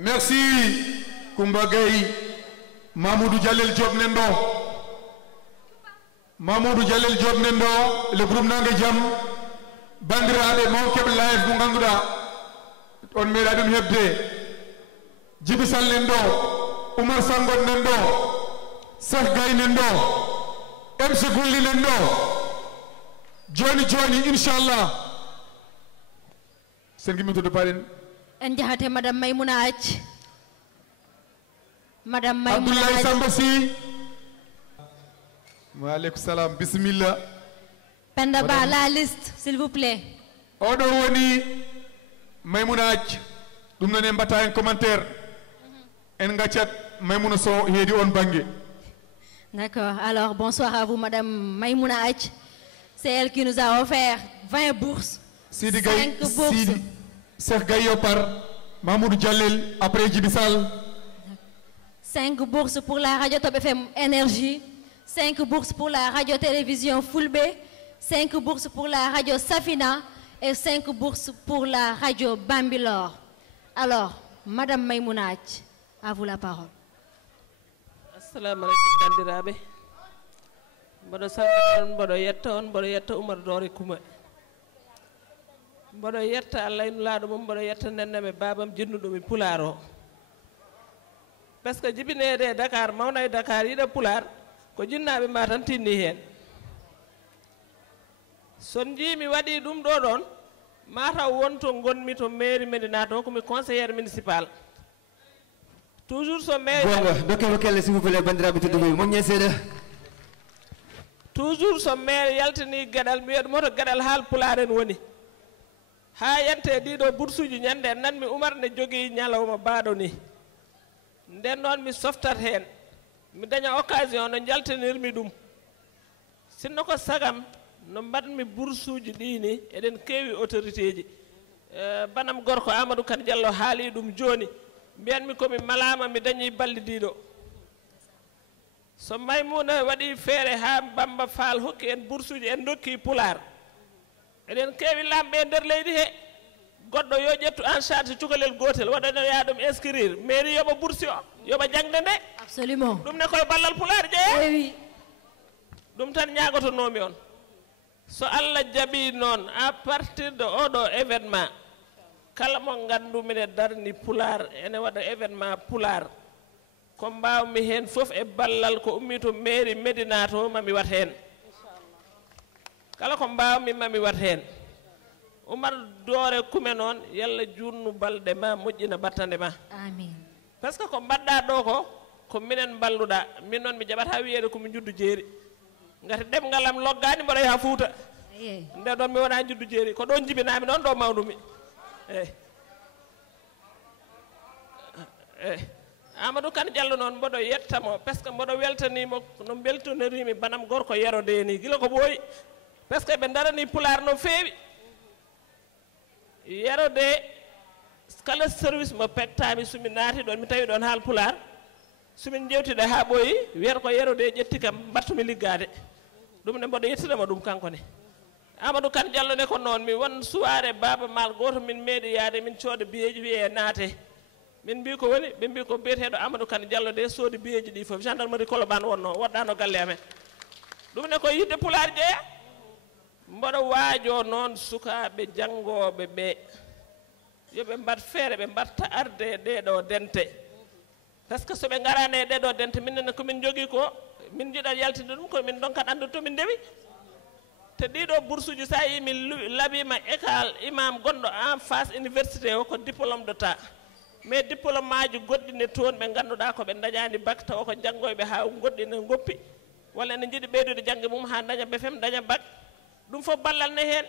Merci Koumba Gaye Mamoudou Jalel Diop Nendo Mamoudou Jalel Diop Nendo le groupe Nangue Jam bandiraɓe mawkeɓe live mo ganduɗa on meeɗa ɗum hebde Djiby Sall Nendo Oumar Sangot Nendo Cheikh Gaye Nendo MC Gulli Nendo joni joni inchallah sen gimmi to paren en jahate madame Maymouna Athie madame Maymouna Abdoulaye Samba Sy wa aleykum salam bismillah Penda Ba la liste s'il vous plaît oɗo woni Maymouna Athie ɗum noon en mbatta en commentaire en gaccat Maymouna Sow heedi on banggue. D'accord, alors bonsoir à vous madame Maymouna Athie. C'est elle qui nous a offert 20 bourses. 5 bourses. Sidi Cheikh Gaye par Mamoudou Jalel après Djiby Sall. 5 bourses pour la radio Top FM Énergie, 5 bourses pour la radio-télévision Fulbe, 5 bourses pour la radio Safina et 5 bourses pour la radio Bambilor. Alors, madame Maymouna Athie, à vous la parole. Assalamu alaikum bandiraɓe mboɗo salmina on mboɗo yetta Oumar Dore Couma mboɗo yetta Allah eno laaɗo mum mboɗo yetta nenname babam jinnuɗo mi Pulaar o par ce que jibinede e Dakar mawna e Dakar yiɗa Pulaar ko jinnaɓe ma tan tinni hen son jiimi waɗi ɗum ɗo ɗon mataw wonto gonmi to mairie Médina to komi conseillére municipal. Toujours so maire s'il vous plaît bandiraɓe tedduɓe moƴƴe seeɗa toujours so maire yaltini gueɗal mi wiyaɗum moto gueɗal haal Pulaar en woni ha yante ɗiɗo boursuji ñande nanmi Oumar ne jogui ñalawma baɗo ni nden noon mi softat hen mi daña occasion no jaltinirmi ɗum sinno ko sagam no mbatmi boursuji ɗini eɗen keewi autorité ji banam gorko Amadou Kane Diallo haali ɗum joni mbiyanmi komi malama mi dañi ballidiɗo so Maymouna waɗi feere ha Bamba Fall hokki en boursuji en dokki Pulaar eɗen keewi lamɓe e nder leydi he goɗɗo yo ƴettu en charge cukalel gotel waɗano ya ɗum inscrire mairie yoɓa bourse o yoɓa jangde nde Absolument. ɗum ne koye ballal Pulaar jeeya Oui. ɗum tan ñagotonomi on so Allah jaaɓi noon à partir de oɗo événement kala mo gandu mine darni Pulaar ene waɗa événement Pulaar ko mbawmi hen foof e ballal ko ummi to mairie Médina to mami wat hen kala ko mbawmi mami wat hen Oumar Dore Couma noon yalla jurnu balɗe ma moƴƴina battande ma Amin. par ce que ko mbaɗɗa ɗo ko minen balluɗa min noon mi jaɓata wiyede komi juddu jeeri ngati ɗemgalam loggani mboɗo yaha Fuuta nde ɗon mi wona juddu jeeri ko ɗon jibinami noon ɗo mawnumi Amadou Kane Diallo noon mboɗo yettamo par ce que mboɗo weltanimo no beltonirimi banam gorko yerode ni gila ko ɓooyi par ce que ɓe darani Pulaar no feewi yerode kala service mo pettami somi naati ɗon mi tawi ɗon haal Pulaar somin jewtiɗe ha ɓooyi wiyata ko yerode ƴetti kam battumi liggade ɗum ne mboɗo yettinama ɗum kanko ne Amadou Kane Diallo ne ko noon mi won suware Baba Mal goto min meeɗi yaade min cooda biyeji wiye naate min mbi ko woni ɓe mbi ko biyeteɗo Amadou Kane Diallo de soodi biyeji ɗi foof gendarmerie Colobane wonno woɗɗano galle amen ɗum ne ko yidde Pulaar jeeya mboɗo waajo noon sukaɓe janggoɓe ɓe yoɓe mbat feere ɓe mbatta arde ɗeɗo dente par ce que soɓe garani e ɗeɗo dente minenne komin jogui ko min jiiɗa yaltinde ɗum ko min donkat andu tomin ndewi te ɗiɗo boursuji sa yi min laɓima école imam gonɗo en face université o ko diplôme d'état mais diplôme maji goɗɗine toon ɓe ganduɗa ko ɓe dañani bac taw ko janggoyɓe ha goɗɗine goppi walla ne jiiɗi ɓeydude jangge mum ha daña BFM daña bac ɗum fof ballal ne hen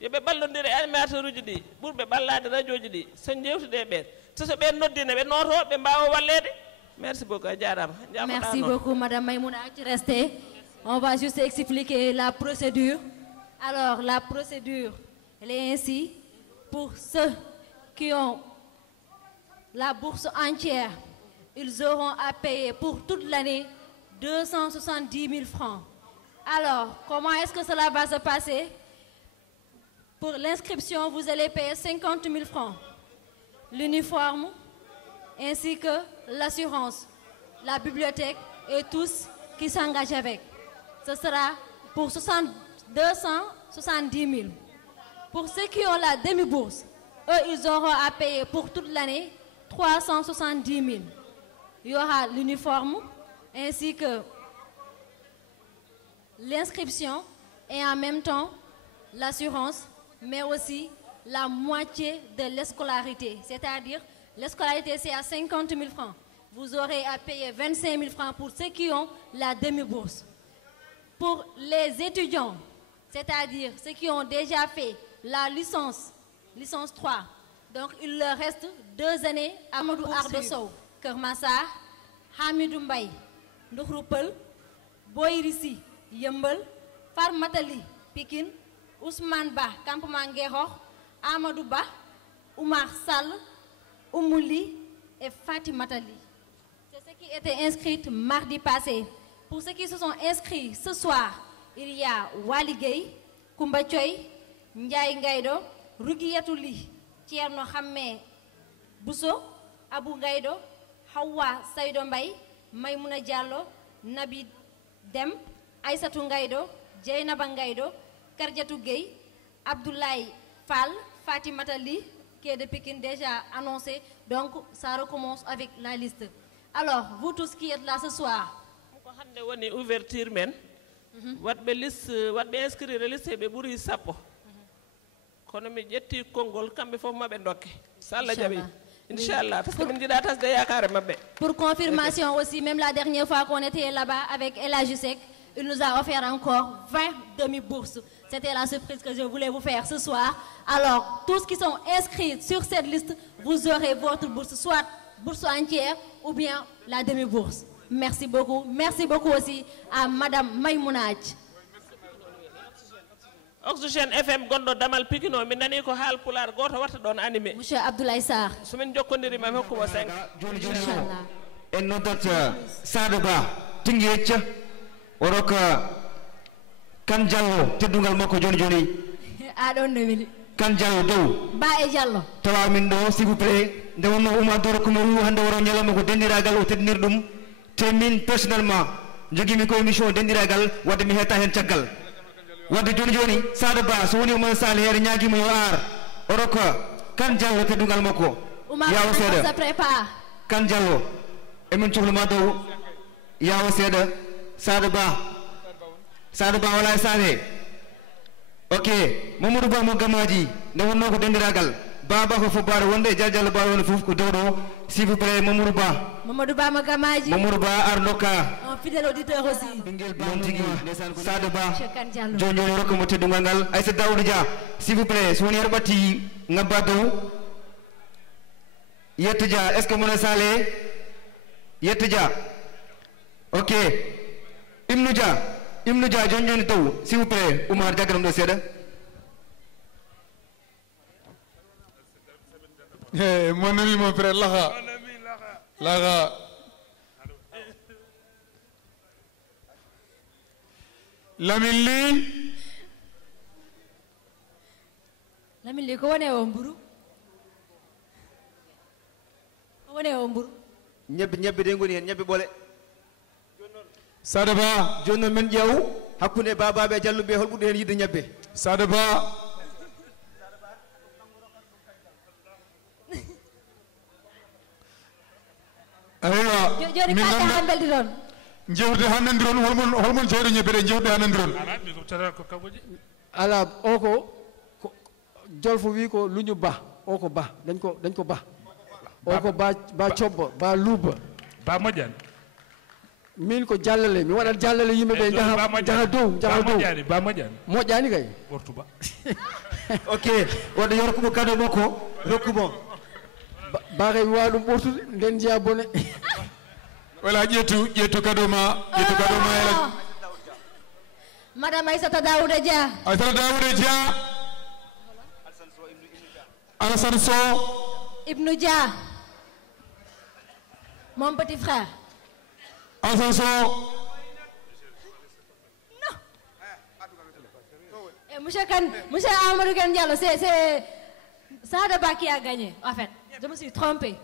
yoɓe ballodira e animateur uji ɗi ɓurɓe ballade radio ji ɗi so jewtude ɓen so ɓen noddine ɓe noto ɓe mbawa wallede merci beaucoup a jarama. Merci beaucoup madame Maymouna Athie, restez. On va juste expliquer la procédure. Alors la procédure elle est ainsi pour ceux qui ont la bourse entière ils auront à payer pour toute l'année 270 000 francs. Alors comment est-ce que cela va se passer? Pour l'inscription vous allez payer 50 000 francs. L'uniforme ainsi que l'assurance, la bibliothèque et tous qui s'engagent avec. Ce sera pour 270 000. Pour ceux qui ont la demi-bourse, eux, ils auront à payer pour toute l'année 370 000. Il y aura l'uniforme ainsi que l'inscription et en même temps l'assurance, mais aussi la moitié de l'escolarité. C'est-à-dire, l'escolarité, c'est à 50 000 francs. Vous aurez à payer 25 000 francs pour ceux qui ont la demi-bourse. Pour les étudiants, c'est-à-dire ceux qui ont déjà fait la licence 3, donc il leur reste 2 années à Amadou Ardo Sow, Keur Massar, Hamidou Mbaye, Ndoukhoupel, Boyrissi, Yeumbeul, Farmatali, Pikine, Ousmane Ba, Campement Nguékokh, Amadou Ba, Oumar Sall, Oumouli et Fatimata Ly. C'est ce qui était inscrit mardi passé. Pour ceux qui se sont inscrits ce soir, il y a Wali Gueye, Koumba Thioye, Ndiaye Ngaido, Rugiyatou Ly, Thierno Khamé Bousso, Abou Ngaido, Hawa Saïdo Mbaye, Maïmouna Diallo, Nabi Dem, Aïssatou Ngaido, Dieynaba Ngaido, Kardiatou Gueye, Abdoulaye Fall, Fatimata Ly, qui est de Pékin déjà annoncé. Donc, ça recommence avec la liste. Alors, vous tous qui êtes là ce soir. On est ouverture men. Watbe liste, watbe inscrire liste be buri sapo. Kono mi jetti Kongol kambe fof mabbe ndokke. Salla jabi. Inch'Allah, parce que min dida tas de yakare mabbe. Pour confirmation aussi, même la dernière fois qu'on était là-bas avec Ella Jusek, il nous a offert encore 20 demi-bourses. C'était la surprise que je voulais vous faire ce soir. Alors, tous qui sont inscrits sur cette liste, vous aurez votre bourse, soit bourse entière ou bien la demi-bourse. Merci beaucoup. Merci beaucoup aussi à Madame Maïmouna. Oxygène FM gondo damal Pikino mi nani ko hal pular goto warta don animé. Monsieur Abdoulaye Sarr. Sumen jokkondiri ma hokkuma 5. Inchallah. En noddat Sadio Ba Tingecca oroka kan Diallo teddungal makko joni joni. Aɗon no weli. Kan Diallo dow. Ba e Diallo. Tawa min do s'il vous plaît nde wonno Oumar Doro ko mo hande woro nyalama ko dendiragal o teddinir dum te min personnellement jogimi ko émission dendiragal wadde mi heta hen caggal wadde joni joni Sadio Ba so woni Oumar Sall here ñaagimo yo ar oroka kan Diallo teddungal makko yawo seeda se prépare. Kan Diallo emin cohluma dow yawo seeda Sadio Ba wala sane ok Mamadou Ba mo gamaji nde wonno ko dendiragal baba ko fobare wonde Diallo Ba woni fof ko dowdo s'il vous plaît Mamadou Ba mo gamaji Mamadou Ba arnoka un fidèle auditeur aussi bingel ba tigi Sadio Ba joni joni rokko mo teddungal ngal Aïssa Daoudou Dia s'il vous plaît so woni herbati ngabba dow Yetta Dia est-ce que mona sale Yetta Dia ok Ibnou Dia joni joni dow s'il vous plaît Oumar jagaram do seeda Mon ami, mon frère, Laha. Lamine Ly ko wone o mburu ñebbe de ngoni hen ñebbe bole Sadio Ba joni men ƴeew hakkunde babaɓe jalluɓe hol ɓurɗo hen yidde ñebbe Sadio Ba aywa joni ka ha beldi don jewde hanandiron holmon jeydo ñebbe de jewde hanandiron ala o ko jolfo wi ko luñu ba o ko ba dañ ko ba o ko ba cobbo ba luuba ba moƴƴani min ko jallale mi waɗat jallale yimɓeɓe jaha dow ba moƴƴani moƴƴani kay ortuba ok wonde yo rokkumo cadeau makko rokkumo ba kay mi wawa ɗum ɓortude nden jeeya bone wala ƴettu cadeau ma ela Madame Aïssata Daouda Dia Alassane Sow Ibnou Dia mon petit frère Alassane Sow non monsieur Amadou Kane Diallo c'est Sadio Ba qui a gagné en fait je me suis trompée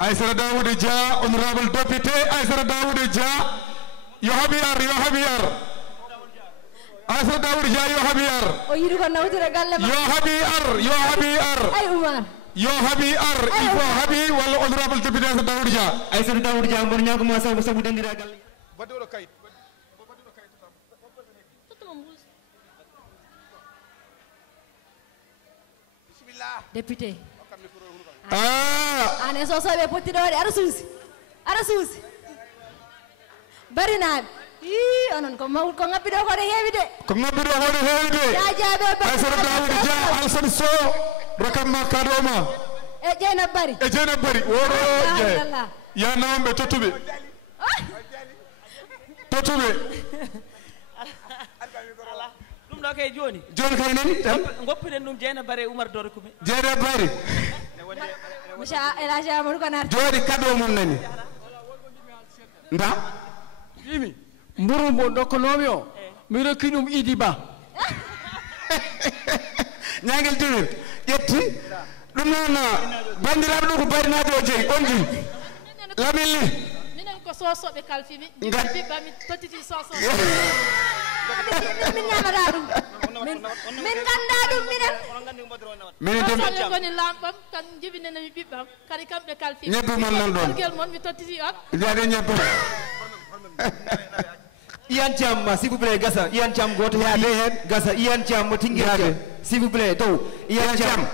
Aïssata Daouda Dia, honorable député Aïssata Daouda Dia, yo habiyar. Aïssata Daouda Dia yo habiyar. O yiɗi ko nawtire galle ma. Yo habiyar. Ay Oumar. Yo habiyar. Il faut habi walla honorable député Aïssata Daouda Dia. Aïssata Daouda Dia mon ñago ma sabu dendira gal. Député. Ah. Ane so soɓe pottiɗoɗe aɗa suusi bari naaɓe onon ko ngabbiɗo ko ɗe heewi de jajaɓe Aïssata Daouda Dia Alassane Sow rakam ma kaɗoma e Dieynaba Bari woro ya nawɓe tottuɓe ɗum ɗo kay joni kay nani tan goppuɗen ɗum Dieynaba Bari Oumar Dore Koumé Dieynaba Bari monsieur El Hadji Amadou Konar joni cadeau mum nani nda wimi mburu mo dokkonomi o mi rokki ɗum Idi Ba ñaguel diwel ƴetti ɗum noon bandiraɓe ɗo ko barinaɓe o jeeyi on jii lamilli minen ko sosoɓe kalfimi ɓiɓɓami tottiti soso min ñamata ɗum min ganda ɗum minen sosoɓe goni lamɓam kan jibinenami ɓiɓɓam kadi kamɓe kalfimi ñebbe mon nan ɗon ɓorguel moon mi tottiti on yaade ñebbe Ian Thiam s'il vous plaît gasa Ian Thiam goto yaade hen gasa Ian Thiam mo tingirade s'il vous plaît taw Ian Thiam